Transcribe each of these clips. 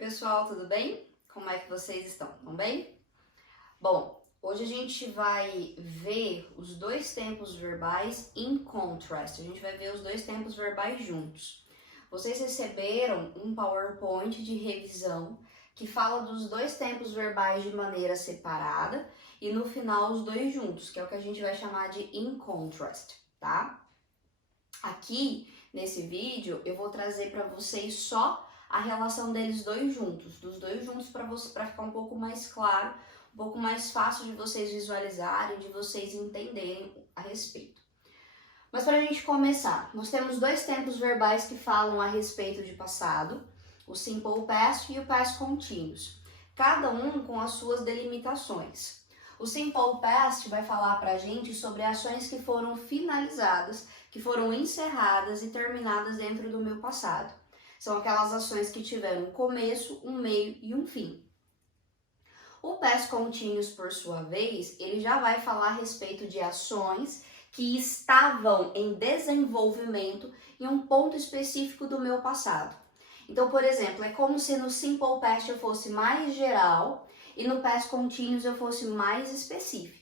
pessoal, tudo bem? Como é que vocês estão? Estão bem? Bom, hoje a gente vai ver os dois tempos verbais in contrast. A gente vai ver os dois tempos verbais juntos. Vocês receberam um PowerPoint de revisão que fala dos dois tempos verbais de maneira separada e no final os dois juntos, que é o que a gente vai chamar de in contrast, tá? Aqui nesse vídeo eu vou trazer para vocês só a relação deles dois juntos, dos dois juntos para ficar um pouco mais claro, um pouco mais fácil de vocês visualizarem, de vocês entenderem a respeito. Mas para a gente começar, nós temos dois tempos verbais que falam a respeito de passado, o simple past e o past continuous, cada um com as suas delimitações. O simple past vai falar para a gente sobre ações que foram finalizadas, que foram encerradas e terminadas dentro do meu passado. São aquelas ações que tiveram um começo, um meio e um fim. O past continuous, por sua vez, ele já vai falar a respeito de ações que estavam em desenvolvimento em um ponto específico do meu passado. Então, por exemplo, é como se no simple past eu fosse mais geral e no past continuous eu fosse mais específica.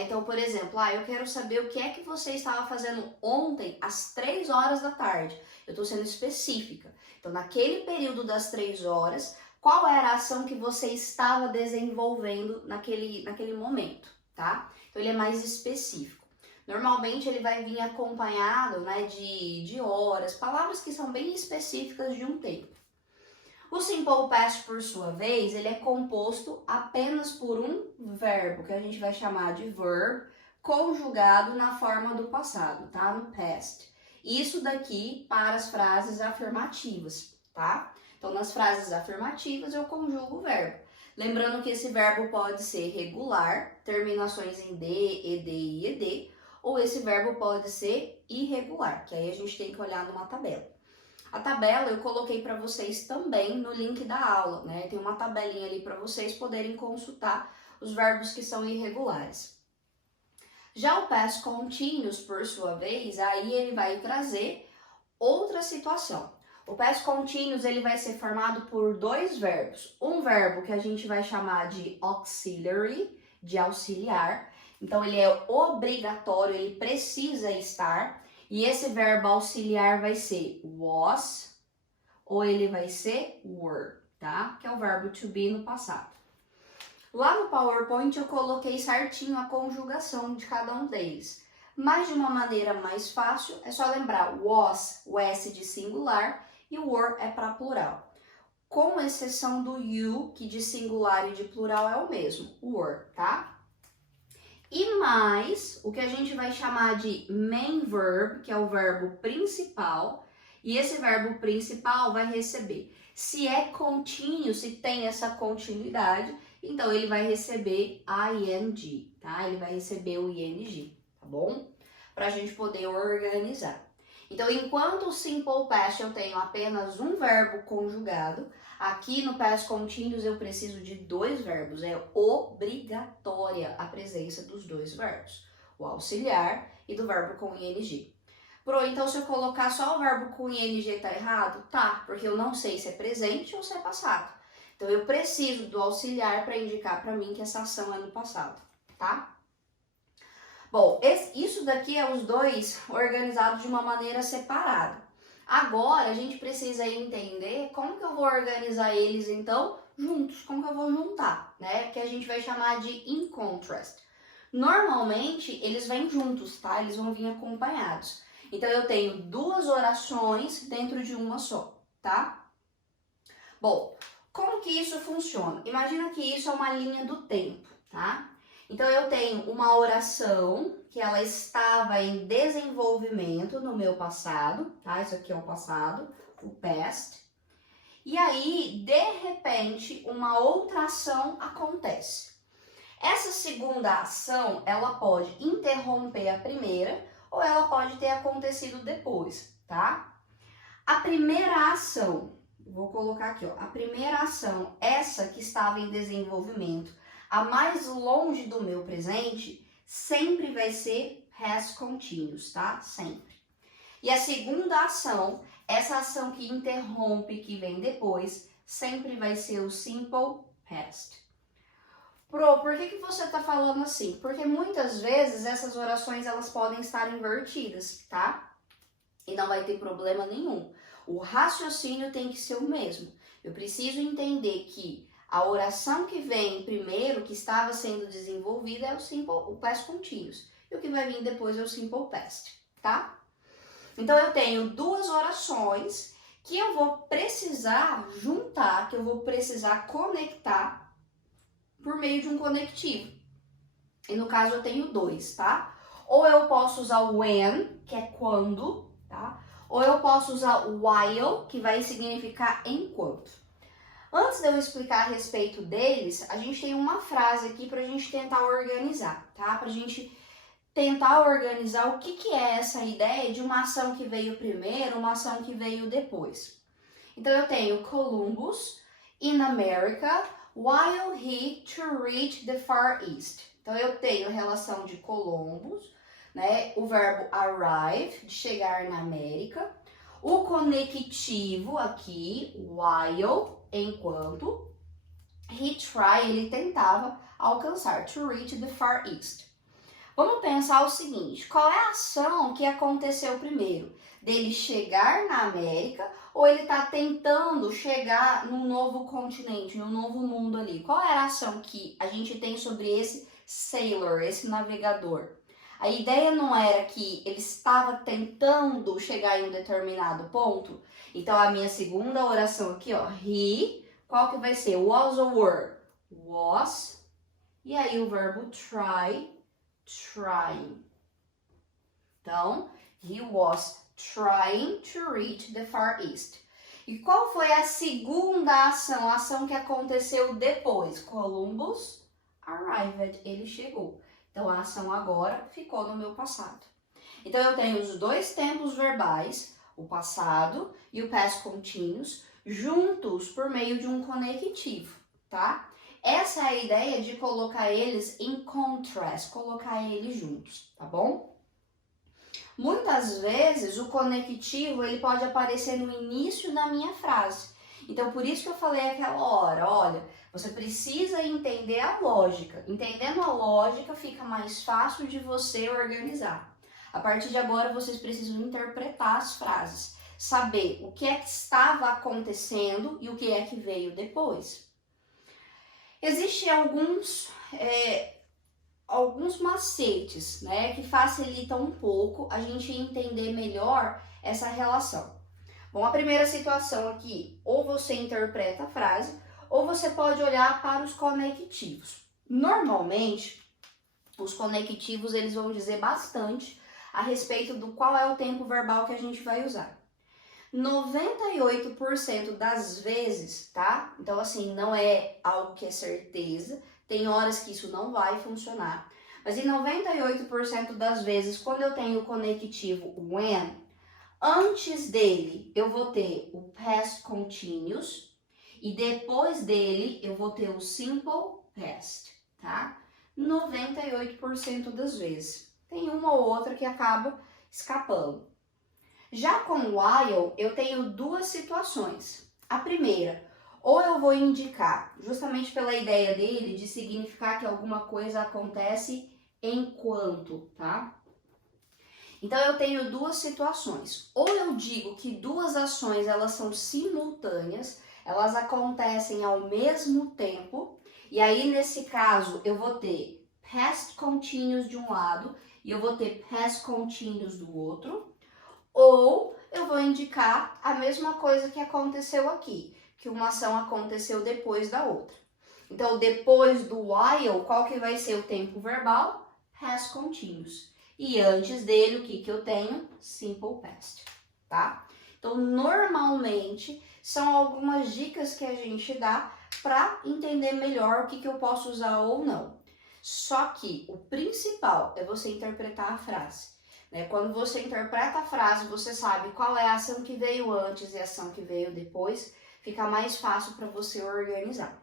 Então, por exemplo, eu quero saber o que é que você estava fazendo ontem às 3 horas da tarde. Eu estou sendo específica. Então, naquele período das 3 horas, qual era a ação que você estava desenvolvendo naquele momento, tá? Então, ele é mais específico. Normalmente, ele vai vir acompanhado, de horas, palavras que são bem específicas de um tempo. O simple past, por sua vez, ele é composto apenas por um verbo, que a gente vai chamar de verb, conjugado na forma do passado, tá? No past. Isso daqui para as frases afirmativas, tá? Então, nas frases afirmativas, eu conjugo o verbo. Lembrando que esse verbo pode ser regular, terminações em D, ED e ED, ou esse verbo pode ser irregular, que aí a gente tem que olhar numa tabela. A tabela eu coloquei para vocês também no link da aula, né? Tem uma tabelinha ali para vocês poderem consultar os verbos que são irregulares. Já o past continuous, por sua vez, aí ele vai trazer outra situação. O past continuous ele vai ser formado por dois verbos. Um verbo que a gente vai chamar de auxiliary, de auxiliar. Então ele é obrigatório, ele precisa estar. E esse verbo auxiliar vai ser was ou ele vai ser were, tá? Que é o verbo to be no passado. Lá no PowerPoint eu coloquei certinho a conjugação de cada um deles. Mas de uma maneira mais fácil, é só lembrar was, o S de singular, e o were é para plural. Com exceção do you, que de singular e de plural é o mesmo, o were, tá? E mais, o que a gente vai chamar de main verb, que é o verbo principal, e esse verbo principal vai receber. Se é contínuo, se tem essa continuidade, então ele vai receber ing, tá? Ele vai receber o ing, tá bom? Para a gente poder organizar. Então, enquanto o simple past eu tenho apenas um verbo conjugado, aqui no past continuous eu preciso de dois verbos, é obrigatória a presença dos dois verbos, o auxiliar e do verbo com ing. Então se eu colocar só o verbo com ing tá errado? Tá, porque eu não sei se é presente ou se é passado. Então eu preciso do auxiliar para indicar para mim que essa ação é no passado, tá? Bom, isso daqui é os dois organizados de uma maneira separada. Agora, a gente precisa entender como que eu vou organizar eles, então, juntos. Como que eu vou juntar, né? Que a gente vai chamar de in contrast. Normalmente, eles vêm juntos, tá? Eles vão vir acompanhados. Então, eu tenho duas orações dentro de uma só, tá? Bom, como que isso funciona? Imagina que isso é uma linha do tempo, tá? Então, eu tenho uma oração que ela estava em desenvolvimento no meu passado, tá? Isso aqui é o passado, o past. E aí, de repente, uma outra ação acontece. Essa segunda ação, ela pode interromper a primeira ou ela pode ter acontecido depois, tá? A primeira ação, vou colocar aqui, ó, a primeira ação, essa que estava em desenvolvimento, a mais longe do meu presente, sempre vai ser past continuous, tá? Sempre. E a segunda ação, essa ação que interrompe, que vem depois, sempre vai ser o simple past. Pro, por que você tá falando assim? Porque muitas vezes essas orações elas podem estar invertidas, tá? E não vai ter problema nenhum. O raciocínio tem que ser o mesmo. Eu preciso entender que a oração que vem primeiro, que estava sendo desenvolvida, é o past continuous. E o que vai vir depois é o simple past, tá? Então eu tenho duas orações que eu vou precisar juntar, que eu vou precisar conectar por meio de um conectivo. E no caso eu tenho dois, tá? Ou eu posso usar o when, que é quando, tá? Ou eu posso usar o while, que vai significar enquanto. Antes de eu explicar a respeito deles, a gente tem uma frase aqui pra gente tentar organizar, tá? Pra gente tentar organizar o que é essa ideia de uma ação que veio primeiro, uma ação que veio depois. Então eu tenho Columbus in America while he to reach the Far East. Então eu tenho a relação de Columbus, né? O verbo arrive, de chegar na América. O conectivo aqui, while, enquanto. He tried, ele tentava alcançar, to reach the Far East. Vamos pensar o seguinte, qual é a ação que aconteceu primeiro? Dele chegar na América ou ele está tentando chegar num novo continente, num novo mundo ali? Qual era a ação que a gente tem sobre esse sailor, esse navegador? A ideia não era que ele estava tentando chegar em um determinado ponto? Então a minha segunda oração aqui, ó, he, qual que vai ser? Was or were? Was, e aí o verbo try, trying. Então, he was trying to reach the Far East. E qual foi a segunda ação, a ação que aconteceu depois? Columbus arrived, ele chegou. Então, a ação agora ficou no meu passado. Então, eu tenho os dois tempos verbais, o passado e o past continuous, juntos por meio de um conectivo, tá? Essa é a ideia de colocar eles em contrast, colocar eles juntos, tá bom? Muitas vezes o conectivo ele pode aparecer no início da minha frase. Então por isso que eu falei aquela hora, olha, você precisa entender a lógica. Entendendo a lógica fica mais fácil de você organizar. A partir de agora vocês precisam interpretar as frases, saber o que é que estava acontecendo e o que é que veio depois. Existem alguns macetes, né, que facilitam um pouco a gente entender melhor essa relação. Bom, a primeira situação aqui, ou você interpreta a frase, ou você pode olhar para os conectivos. Normalmente, os conectivos eles vão dizer bastante a respeito do qual é o tempo verbal que a gente vai usar. 98% das vezes, tá? Então, assim, não é algo que é certeza. Tem horas que isso não vai funcionar. Mas em 98% das vezes, quando eu tenho o conectivo when, antes dele eu vou ter o past continuous e depois dele eu vou ter o simple past, tá? 98% das vezes. Tem uma ou outra que acaba escapando. Já com o while, eu tenho duas situações. A primeira, ou eu vou indicar, justamente pela ideia dele de significar que alguma coisa acontece enquanto, tá? Então eu tenho duas situações. Ou eu digo que duas ações elas são simultâneas, elas acontecem ao mesmo tempo, e aí nesse caso eu vou ter past continuous de um lado e eu vou ter past continuous do outro. Ou eu vou indicar a mesma coisa que aconteceu aqui, que uma ação aconteceu depois da outra. Então, depois do while, qual que vai ser o tempo verbal? Past continuous. E antes dele, o que eu tenho? Simple past, tá? Então, normalmente, são algumas dicas que a gente dá para entender melhor o que eu posso usar ou não. Só que o principal é você interpretar a frase. Quando você interpreta a frase, você sabe qual é a ação que veio antes e a ação que veio depois, fica mais fácil para você organizar.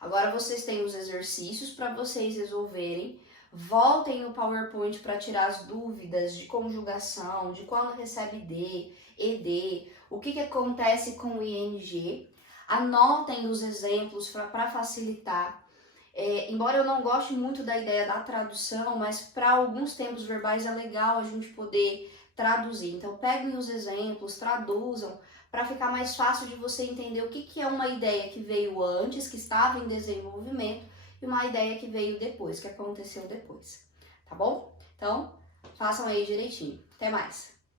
Agora vocês têm os exercícios para vocês resolverem. Voltem no PowerPoint para tirar as dúvidas de conjugação, de quando recebe D, ED, o que acontece com o ING. Anotem os exemplos para facilitar. Embora eu não goste muito da ideia da tradução, mas para alguns tempos verbais é legal a gente poder traduzir. Então, peguem os exemplos, traduzam, para ficar mais fácil de você entender o que é uma ideia que veio antes, que estava em desenvolvimento, e uma ideia que veio depois, que aconteceu depois. Tá bom? Então, façam aí direitinho. Até mais!